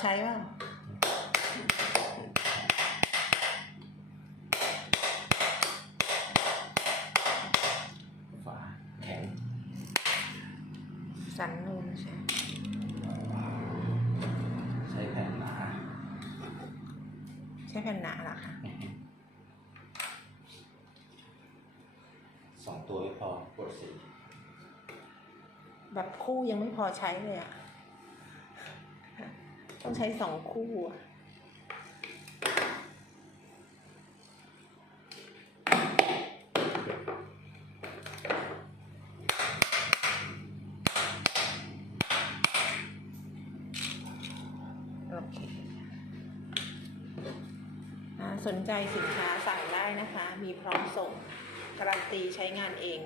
ใช้ป่ะฝาแข็งสันนูนใช่ใช้แผ่นหนาใช้แผ่นหนาเหรอคะสองตัวไม่พอกดสีแบบคู่ยังไม่พอใช้เลยอะ ต้องใช้สองคู่อะโอเคอ่าสนใจสินค้าสั่งได้นะคะ มีพร้อมส่งการันตีใช้งานเอง